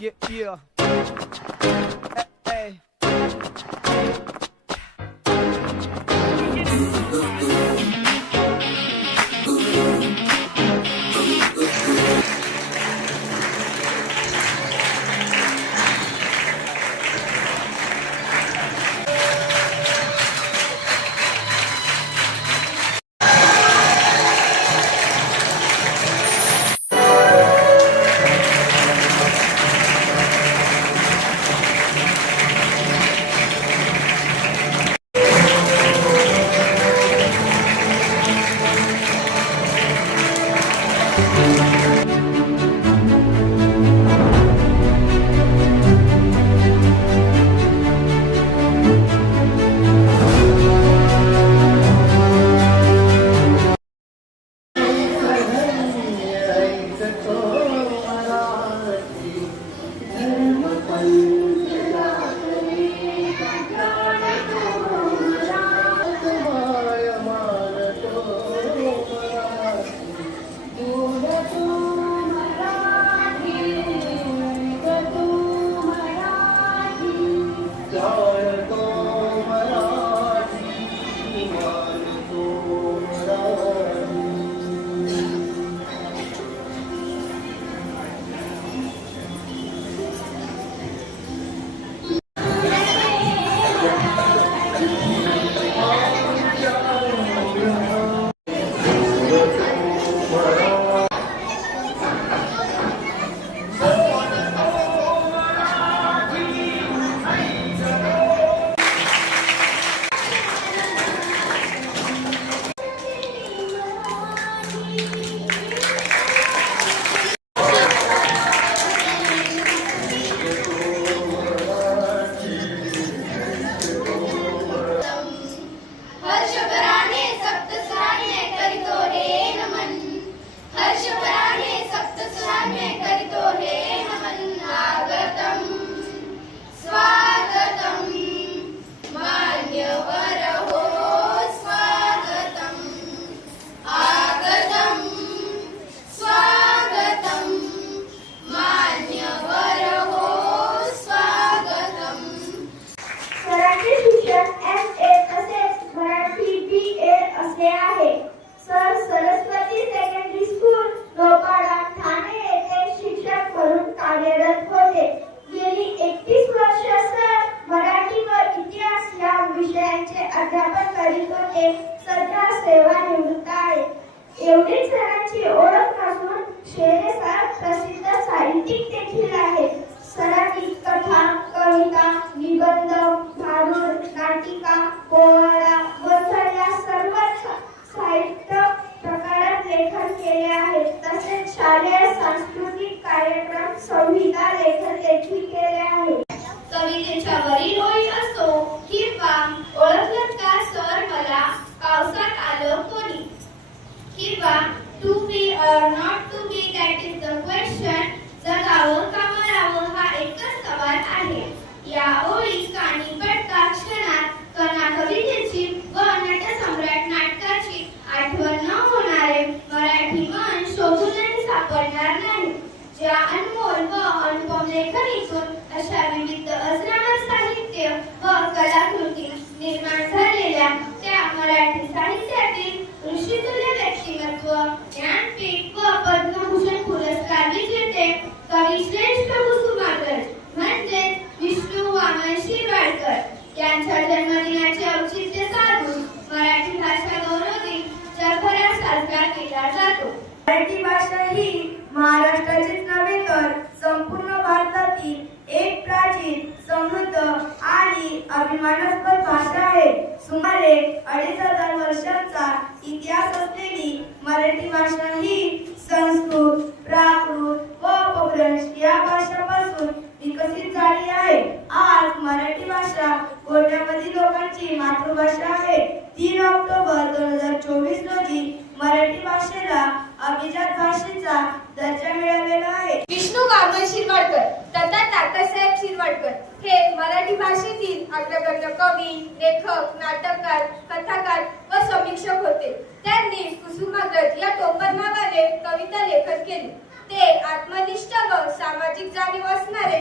Yeah. Hey. अध्यापन करीत होते. सध्या सेवानिवृत्त आहे. एवढीच सरांची ओळख नसून शेरे सर प्रसिद्ध साहित्यिक देखील आहेत. सरांनी कथा, कविता, निबंध, भारूड, नाटिका, पोवाडा, गझल या सर्व साहित्य प्रकारात लेखन केले आहे. तसेच शालेय सांस्कृतिक कार्यक्रम, संहिता लेखन देखील केले आहे. कवितेच्या वरील ओळी असो किंवा ओळखलं का सर मला पावसात आलं कोणी, किंवा to be or not to be that is the question, जगावं का मरावं हा एकच सवाल आहे. या ओळी कानी पडता क्षणात कणा कवितेची व नटसम्राट नाटकाची आठवण न होणारे मराठी मन शोधूनही सापडणार नाही. ज्या अनमोल व अनुपम लेखणीतून अशा विविध अजरामर साहित्य व कलाकृती निर्माण झालेल्या त्या मराठी साहित्यातील ऋषितुल्य व्यक्तिमत्व, ज्ञानपीठ व पद्मभूषण पुरस्कार विजेते कवी श्रेष्ठ कुसुमाग्रज म्हणजेच विष्णू वामन शिरवाडकर यांच्या जन्मदिनाचे औचित्य साधून मराठी भाषा गौरव दिन जगभरात साजरा केला जातो. मराठी भाषा ही महाराष्ट्राचीच नव्हे तर संपूर्ण भारतातील एक प्राचीन, समृद्ध आणि अभिमानास्पद भाषा आहे. सुमारे 2500 वर्षांचा इतिहास असलेली मराठी भाषा ही संस्कृत, प्राकृत व अपभ्रंश या भाषांपासून विकसित झाली आहे. आज मराठी भाषा कोट्यावधी लोकांची मातृभाषा आहे. 3 ऑक्टोबर 2024 रोजी मराठी भाषेला अभिजात भाषेचा दर्जा मिळालेला आहे. विष्णू वामन शिरवाडकर तथा तात्यासाहेब शिरवाडकर हे मराठी भाषेतील अग्रगण्य कवी, लेखक, नाटककार, कथाकार व समीक्षक होते. त्यांनी कुसुमाग्रज या टोपण नावाने कविता लेखन केले. ते आत्मनिष्ठ व सामाजिक जाणीव असणारे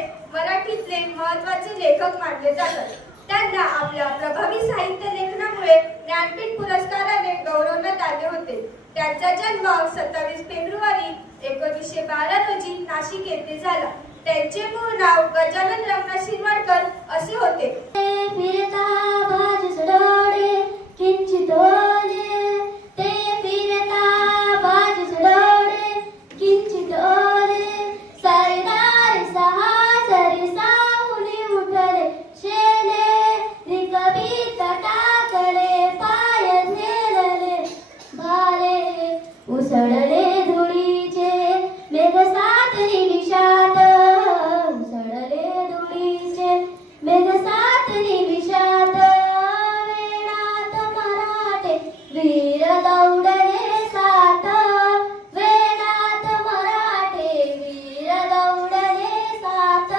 महत्त्वाचे लेखक मानले जातात. त्यांना आपल्या प्रभावी साहित्य लेखनामुळे ज्ञानपीठ पुरस्काराने गौरवण्यात आले होते. त्यांचा जन्म 27 फेब्रुवारी 1912 रोजी नाशिक येथे झाला. त्यांचे मूळ नाव गजानन रंगनाथ शिरवाडकर असे होते. फिरता बाज सोडे किंचित ओले, ते फिरता बाज सोडे किंचित ओले, सरदार सहासरी सावली उठले शेले, रिकबी तटाकडे पाय झेलले, भाले उसळले धुळीचे मेघ सातरी निशात, उसळले धुळीचे मेघ सातरी निशात, वेळात मराठे वीर दौडले सात, वेळात मराठे वीर दौडले सात.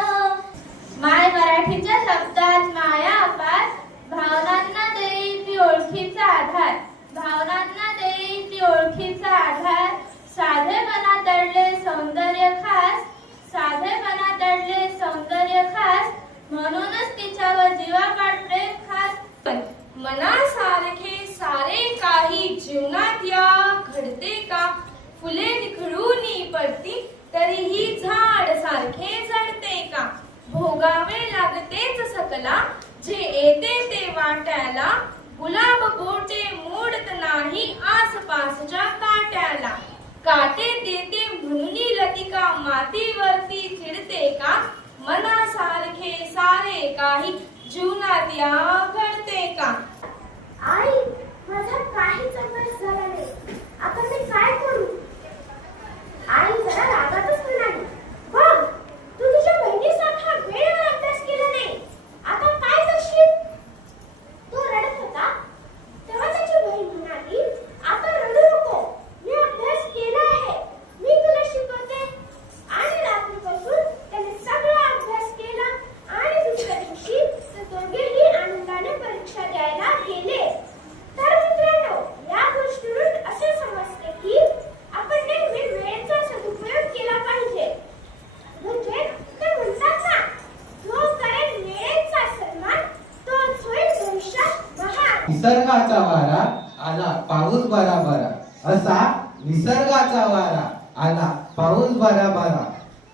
माय मराठीच्या शब्दात माया अपार, भावनांना देई ती ओळखीचा आधार, भावनांना देई ती ओळखीचा आधार, साधेपणा दडले सौंदर्य खास, साधेपणा दडले सौंदर्य खास, म्हणूनच तिच्यावर जीवापाड प्रेम खास. मनासारखे सारे काही जीवनात या घडते का, फुले निखळून पडती तरीही झाड सारखे जडते का, भोगावे लागतेच सकला जे येते ते वाट्याला, गुलाब बोटे मोडत नाही आसपासच्या काट्याला, काटे देते म्हणून लतिका मातीवरती चिडते का, मनासारखे सारे काही जीवनात या घडते का. आई, माझा काहीच अभ्यास झाला नाही. आता मी काय करू? आई जरा रागातच म्हणाली, बघ, तू तुझ्या बहिणीसारखा वेळेवर अभ्यास केला नाही. आता काय करशील? तो रडत होता. तेव्हा त्याची बहीण म्हणाली, आता रडू नको, मी अभ्यास केला आहे, मी तुला शिकवते. आणि रात्रीपासून त्याने सगळा अभ्यास केला आणि दुसऱ्या दिवशी ते दोघेही आनंदाने परीक्षा द्यायला गेले. तर मित्रांनो, या गोष्टीवरून असे समजते की आपण नेहमी वेळेचा सदुपयोग केला पाहिजे. म्हणजे ते म्हणतात ना, जो करेल वेळेचा सन्मान तोच होईल भविष्यात महान. निसर्गाचा वारा आला पाऊस बरा बरा, असा निसर्गाचा वारा आला पाऊस बरा बरा,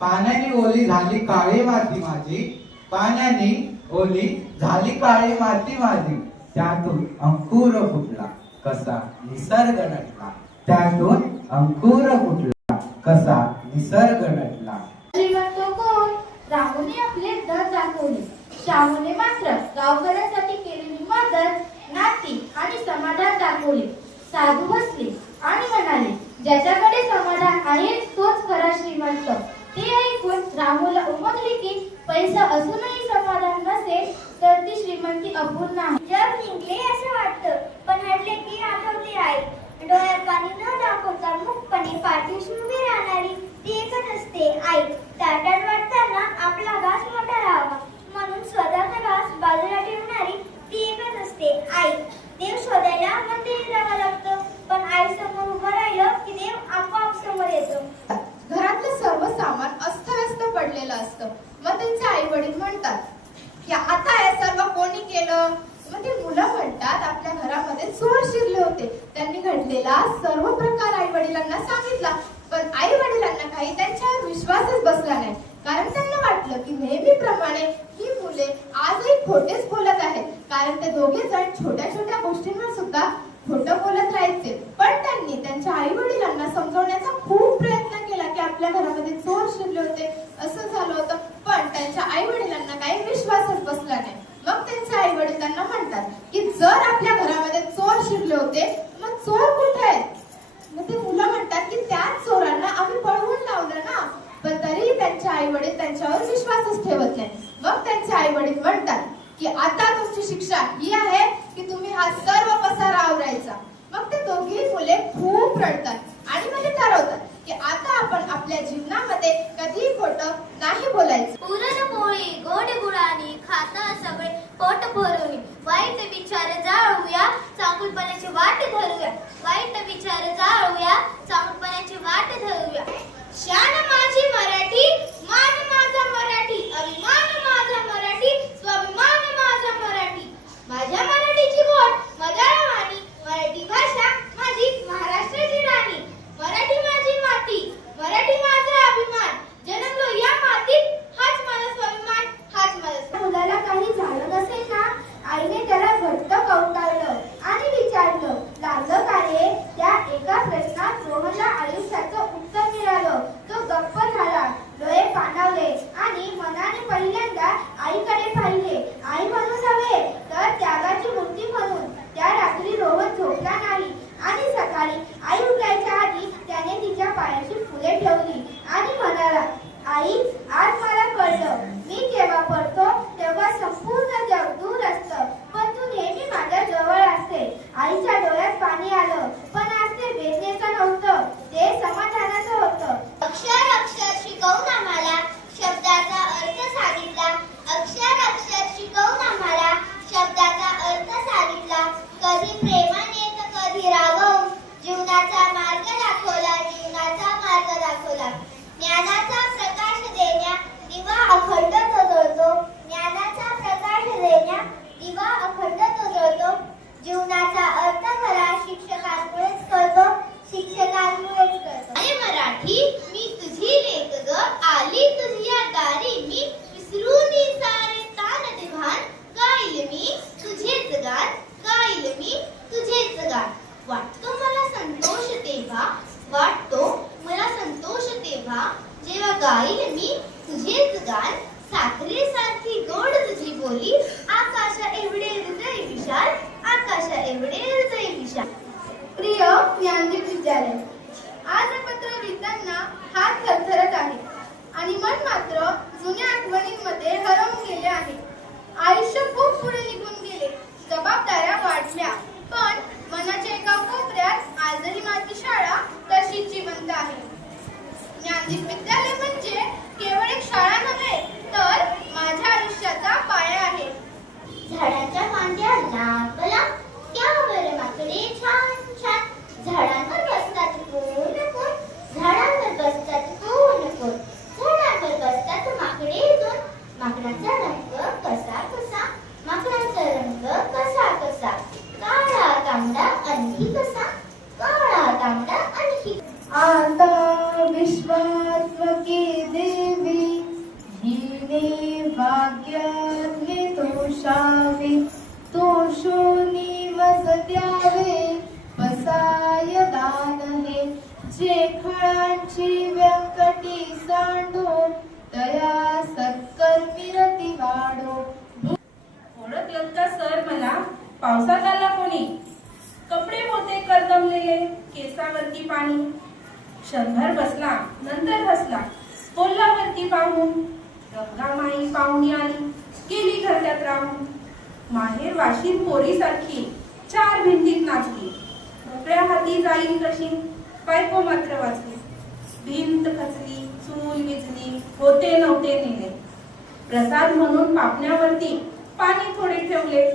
पाण्याने ओली झाली काळी माती माझी, पाण्याने ओली झाली काळी माती माझी, त्यातून अंकुर फुटला कसा निसर्ग नटला, त्यातून अंकुर फुटला कसा निसर्ग नटला. श्रीमंत कोण? रामूने आपले दर दाखवले. श्यामूने मात्र गावकऱ्यांसाठी केलेली मदत, नाती आणि समाधान दाखवले. साधू बसले आणि म्हणाले, ज्याच्याकडे समाधान आहे तोच खरा श्रीमंत. ते ऐकून रामूला उमगले की पैसा असूनही समाधान नसेल तर ती श्रीमंती अपूर्ण आहे. जग निघले असं वाटतं, पण हटले की आठवते आई. डोळ्यात पाणी न दाखवता मुक्तपणे पाठीशी उभी राहणारी ती एकच असते आई. ताटात वाटताना आपला घास मोठा राहावा म्हणून स्वतःचा घास बाजूला ठेवणारी ती एकच असते आई. देव शोधायला मंदिरात जावं लागतं, पण आई समोर उभं राहिलं की देव आपोआप समोर येतो. घरातलं सर्व सामान अस्तव्यस्त पडलेलं असतं. मग त्यांचे आई वडील म्हणतात की आता हे सर्व कोणी केलं. मग ते मुलं म्हणतात आपल्या घरामध्ये चोर शिरले होते, त्यांनी घडलेला सर्व प्रकार आई वडिलांना सांगितला. पण आई वडिलांना काही त्यांच्यावर विश्वासच बसला नाही, कारण त्यांना वाटलं की नेहमीप्रमाणे ही मुले आजही खोटेच बोलत आहेत, कारण ते दोघे जण छोट्या छोट्या गोष्टींवर सुद्धा खोटं बोलत राहायचे. पण त्यांनी त्यांच्या आई वडिलांना समजवण्याचा खूप प्रयत्न केला की आपल्या घरामध्ये चोर शिरले होते, असं झालं होतं. पण त्यांच्या आई वडिलांना काही विश्वासच बसला नाही. मग त्यांचे आई वडील त्यांना म्हणतात की जर आपल्या घरामध्ये चोर शिरले होते मग चोर कुठे आहेत. मग ते मुलं म्हणतात की त्याच चोरांना आम्ही पळवून लावलं ना. पण तरीही त्यांचे आई वडील त्यांच्यावर विश्वासच ठेवत नाही. मग त्यांचे आई वडील म्हणतात की आता तुमची शिक्षा ही आहे की तुम्ही हा सर्व पसारा आवरायचा. मग ते दोघी मुले खूप रडतात आणि मग ते ठरवतात की आता आपण आपल्या जीवनामध्ये कधीही खोटं नाही बोलायचं. पुरणपोळी गोड गुळानी खाता सगळे पोट भरून, वाईट विचार जाळूया चांगुलपणाची वाट धरूया, वाईट विचार जाळूया चांगुलपणाची वाट धरूया. शान माझी मराठी, मान माझा मराठी, अभिमान माझा मराठी. आज मला कळलं, मी जेव्हा पडतो तेव्हा संपूर्ण जग दूर असतं, पण तू नेहमी माझ्या जवळ असते. आईच्या डोळ्यात पाणी आलं, पण आज ते वेदनेचं नव्हतं, ते समाधानाचं होतं. अक्षर अक्षर शिकवून आम्हाला शब्दाचा अर्थ सांगितला. अक्षर अक्षर शिकवून आम्हाला शब्दाचा अर्थ सांगितला. कधी प्रेमाने तर कधी रागवून जीवनाचा मार्ग दाखवला. जीवनाचा मार्ग दाखवला. ज्ञानाचा प्रकाश देण्या दिवा अखंड तो जळतो. ज्ञानाचा प्रकाश देण्या दिवा अखंड तो जळतो. जीवनाचा अर्थ खरा शिक्षकांमुळेच कळतो. शिक्षकांमुळेच कळतो. अरे मराठी मी तुझी लेक ग, आली तुझ्या दारी मी, विसरून सारे तान ते भान, गाईल मी तुझेच गान, गाईल मी तुझेच गान. वाटतो मला संतोष तेव्हा, वाटतो मला संतोष तेव्हा, जेव्हा गाईल मी तुझेच गान. साखरेसारखी गोड तुझी बोली, आकाशा एवढे हृदय विशाल, आकाशा एवढे हृदय विशाल. प्रिय ज्ञानदीप विद्यालय, आज हे पत्र लिहिताना हात थरथरत आहे आणि मन मात्र जुन्या आठवणींमध्ये हरवून गेले आहे. आयुष्य खूप पुढे निघून गेले, जबाबदाऱ्या वाढल्या, पण मनाच्या एका कोपऱ्यात आजही माझी शाळा तशीच जिवंत आहे. ज्ञानदीप विद्यालय म्हणजे केवळ एक शाळा नव्हे, तर माझ्या आयुष्याचा पाया आहे. झाडाच्या फांद्यांना बला, त्यावर माकडे छान छान, झाडांवर बसतात कोण कोण, झाडांवर बसतात कोण कोण, झाडांवर बसतात माकडे दोन. माकडाचा रंग कसा कसा, माकडाचा रंग कसा कसा, काळा तांबडा आणखी कसा, काळा तांबडा आणखी. आता विश्वात्मके देवी हिने भाग्याने तोषावे, तोषोनी वसत्यावे बसाय दानहे, जे खळांची व्यंकटी सांडो तया सत्कर्मी रती वाढो. ओळखलं का सर मला? पावसात आला कोणी? कपडे होते करदमलेले, केसावरती पाणी. क्षणभर बसला, नंतर हसला, बोलला वरती पाहून. गंगामाई पाहुणी आली, गेली घरट्यात राहून. माहेर वाशीन पोरीसारखी चार भिंतीत नाचली. मोकळ्या हाती जाईल कशी, बायको मात्र वाचली. भिंत खचली, चूल विजली, होते नव्हते नेले. प्रसाद म्हणून पापण्यावरती पाणी थोडे ठेवले.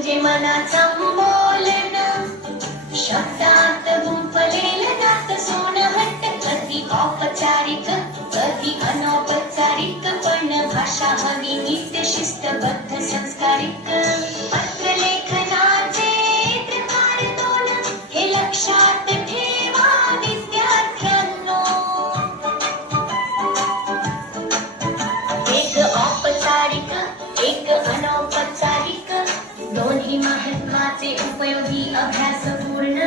म्हणजे मनाचं बोलणं शब्दात गुंफलेलं नात सोनं हट्ट कधी औपचारिक कधी अनौपचारिक पण भाषा हवी नीट शिस्तबद्ध संस्कारिक पत्रलेखनाचे प्रकार दोन हे लक्षात ठेवा विद्यार्थ्यांनो एक औपचारिक एक अनौपचारिक दोन्ही महत्वाचे उपयोगी अभ्यास पूर्ण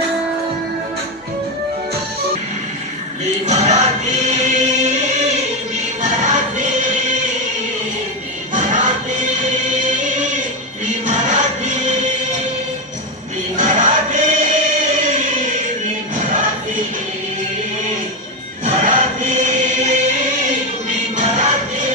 मी मराठी मी मराठी मी मराठी मी मराठी मी मराठी मी मराठी मराठी मी मराठी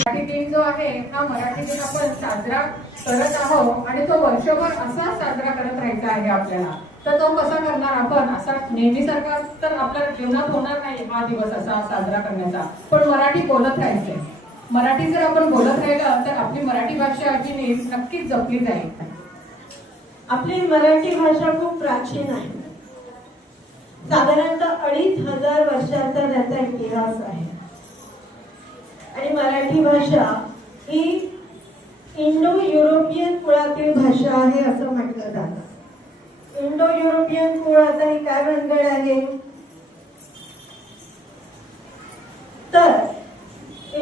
मराठी दिन जो आहे हा मराठी दिन आपण साजरा करत आहोत आणि तो वर्षभर असा साजरा करत राहायचा आहे आपल्याला. तर तो कसा करणार आपण असा नेहमीसारखा तर आपल्या जीवनात होणार नाही हा दिवस असा साजरा करण्याचा, पण मराठी बोलत राहायचंय. मराठी जर आपण बोलत राहिलं तर आपली मराठी भाषा ही नक्कीच जपली जाईल. आपली मराठी भाषा खूप प्राचीन आहे. साधारणतः 2500 वर्षाचा त्याचा इतिहास आहे आणि मराठी भाषा ही इंडो युरोपियन कुळातील भाषा आहे असं म्हटलं जातं. इंडो युरोपियन कुळ आता ही काय भानगड आहे तर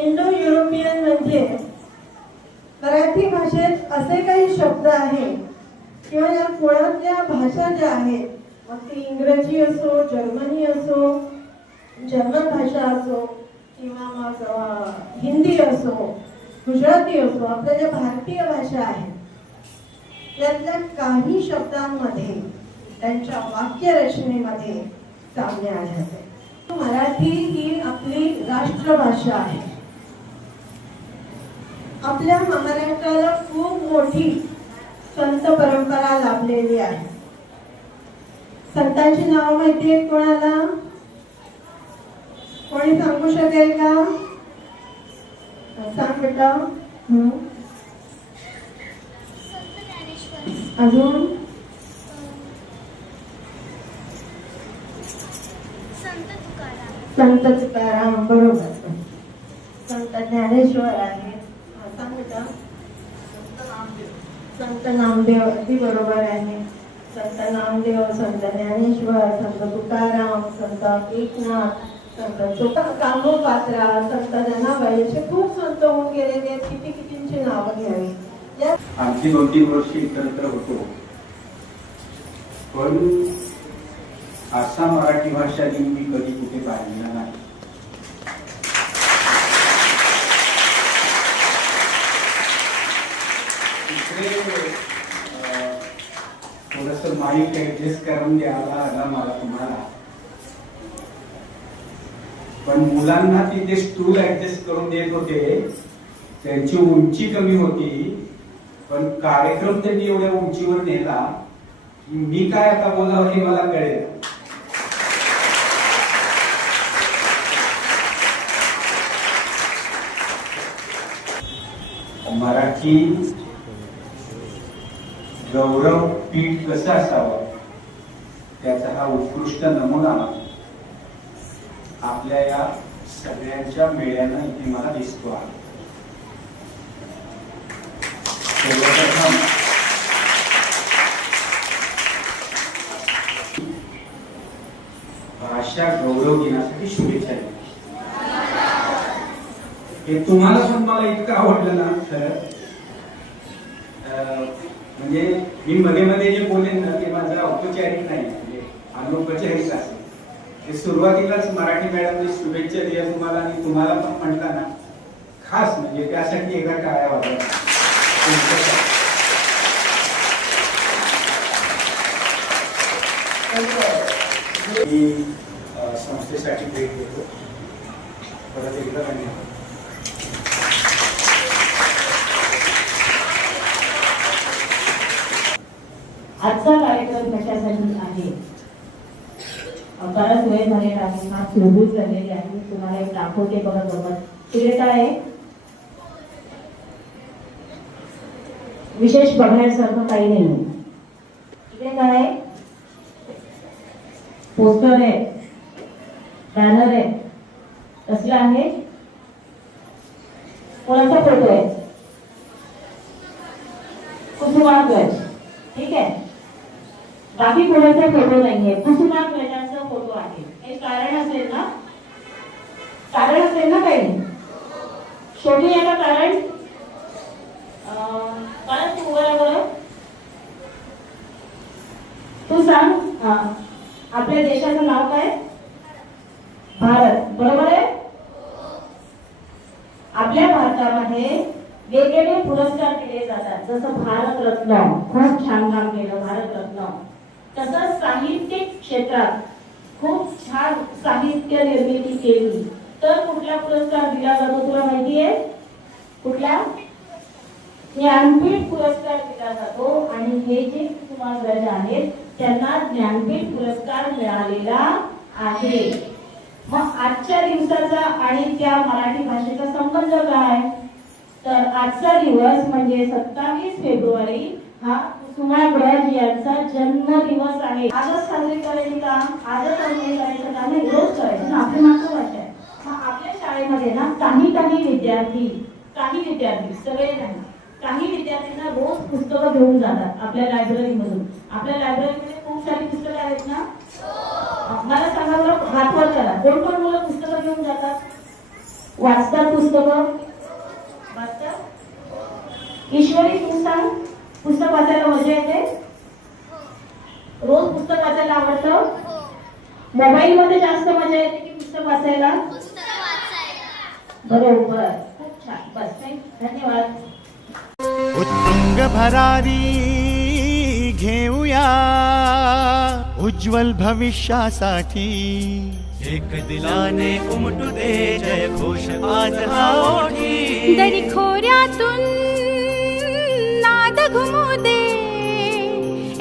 इंडो युरोपियन म्हणजे मराठी भाषेत असे काही शब्द आहेत किंवा या कुळातल्या भाषा ज्या आहेत मग ती इंग्रजी असो जर्मनी असो जर्मन भाषा असो किंवा मग हिंदी असो गुजराती असो आपल्या ज्या भारतीय भाषा आहेत यातल्या काही शब्दांमध्ये त्यांच्या वाक्यरचनेमध्ये साम्य आढळते. मराठी ही आपली राष्ट्रभाषा आहे. आपल्या महाराष्ट्राला खूप मोठी संत परंपरा लाभलेली आहे. संतांची नाव माहिती आहेत कोणाला? कोणी सांगू शकेल का? सांग बेटा. संत ज्ञानेश्वर, अजून संत तुकाराम, संत तुकाराम बरोबर. संत ज्ञानेश्वर आहे. सांग बेटा. संत नामदेव अगदी बरोबर आहे. संत नामदेव संत ज्ञानेश्वर संत तुकाराम संत एकनाथ संत कामोपात्रा संत जनाबाई असे खूप संत होऊन गेलेले आहेत. किती कितींची नावं घ्यावी. आणखी 2-3 वर्ष इतरत्र होतो पण असा मराठी भाषा दिन मी कधी कुठे पाहिलेला नाही. थोडस माईक ऍडजस्ट करून द्यायला आला मला तुम्हाला, पण मुलांना तिथे स्टूल ऍडजस्ट करून देत होते. त्यांची उंची कमी होती पण कार्यक्रम त्यांनी एवढ्या उंचीवर नेला की मी काय आता बोलावं हे मला कळेल. मराठी गौरव पीठ कसं असावं त्याचा हा उत्कृष्ट नमुना आपल्या या सगळ्यांच्या मेळ्यानं इथे मला दिसतो आहे. सर्वप्रथम भाषा गौरव दिनासाठी शुभेच्छा. हे तुम्हाला पण मला इतकं आवडलं ना खरं. म्हणजे मी मध्ये मध्ये जे बोलेन ना ते माझं पहिल्यांदा औपचारिक नाही म्हणजे अनौपचारिक असेल. हे सुरुवातीलाच मराठी मॅडमने शुभेच्छा दिल्या तुम्हाला आणि तुम्हाला पण म्हटलं ना खास म्हणजे त्यासाठी एका टाळ्या वाजवा. मी संस्थेसाठी भेट देतो. परत एकदा धन्यवाद. आजचा कार्यक्रम कशासाठी आहे? बराच वेळ झालेला आहे, हा सुरभूत झालेली आहे. मी तुम्हाला एक दाखवते बघा गमत. तिकडे काय आहे? विशेष बघण्यासारखं काही नाही. इकडे काय आहे? पोस्टर आहे, बॅनर आहे. कसला आहे? कोणाचा फोटो आहे? कुसुमाग्रज. ठीक आहे, बाकी कोणाचा फोटो नाहीये. कुसुमाग्रजांचा फोटो आहे. हे कारण असेल ना? कारण असेल ना काही? शेवटी याला कारण कारण तू बरोबर तू सांग. आपल्या देशाचं नाव काय? भारत. बरोबर आहे. आपल्या भारतामध्ये वेगवेगळे पुरस्कार दिले जातात. जसं भारत रत्न, खूप छान काम केलं भारत रत्न. तसंच साहित्यिक क्षेत्रात खूप छान साहित्य निर्मिती केली तर कुठला पुरस्कार दिला जातो तुला माहिती आहे? कुठला? ज्ञानपीठ पुरस्कार दिला जातो. आणि हे जे कुसुमाग्रज आहेत त्यांना ज्ञानपीठ पुरस्कार मिळालेला आहे. मग आजच्या दिवसाचा आणि त्या मराठी भाषेचा संबंध काय? तर आजचा दिवस म्हणजे 27 फेब्रुवारी हा कुसुमाग्रज यांचा जन्मदिवस आहे. आजच साजरी करायची का? आजच साजरी करायचं का? नाही, रोज करायचं ना, आपली मातृभाषा आहे. मग आपल्या शाळेमध्ये ना काही विद्यार्थी सगळे नाही, काही विद्यार्थ्यांना रोज पुस्तकं घेऊन जातात आपल्या लायब्ररीमधून. आपल्या लायब्ररीमध्ये खूप सारी पुस्तकं आहेत ना? मला सांगा बरं, हात वर करा. कोण कोण मुलं पुस्तकं घेऊन जातात? वाचतात पुस्तकं? वाचतात? ईश्वरी तू सांग, पुस्तक वाचायला मजा येते? रोज पुस्तक वाचायला आवडतं? मोबाईल मध्ये जास्त मजा येते की पुस्तक वाचायला? बरोबर, खूप छान. बस, धन्यवाद. उत्तुंग भरारी घेऊया उज्ज्वल भविष्यासाठी. एक दिलाने उमटू दे जय घोष आज हा ओठी. दरी खोऱ्यातून नाद घुमू दे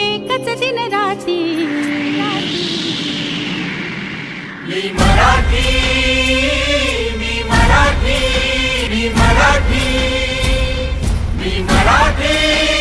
एकच दिन राती. मी मराठी, मी मराठी, मी मराठी, मी मराठी.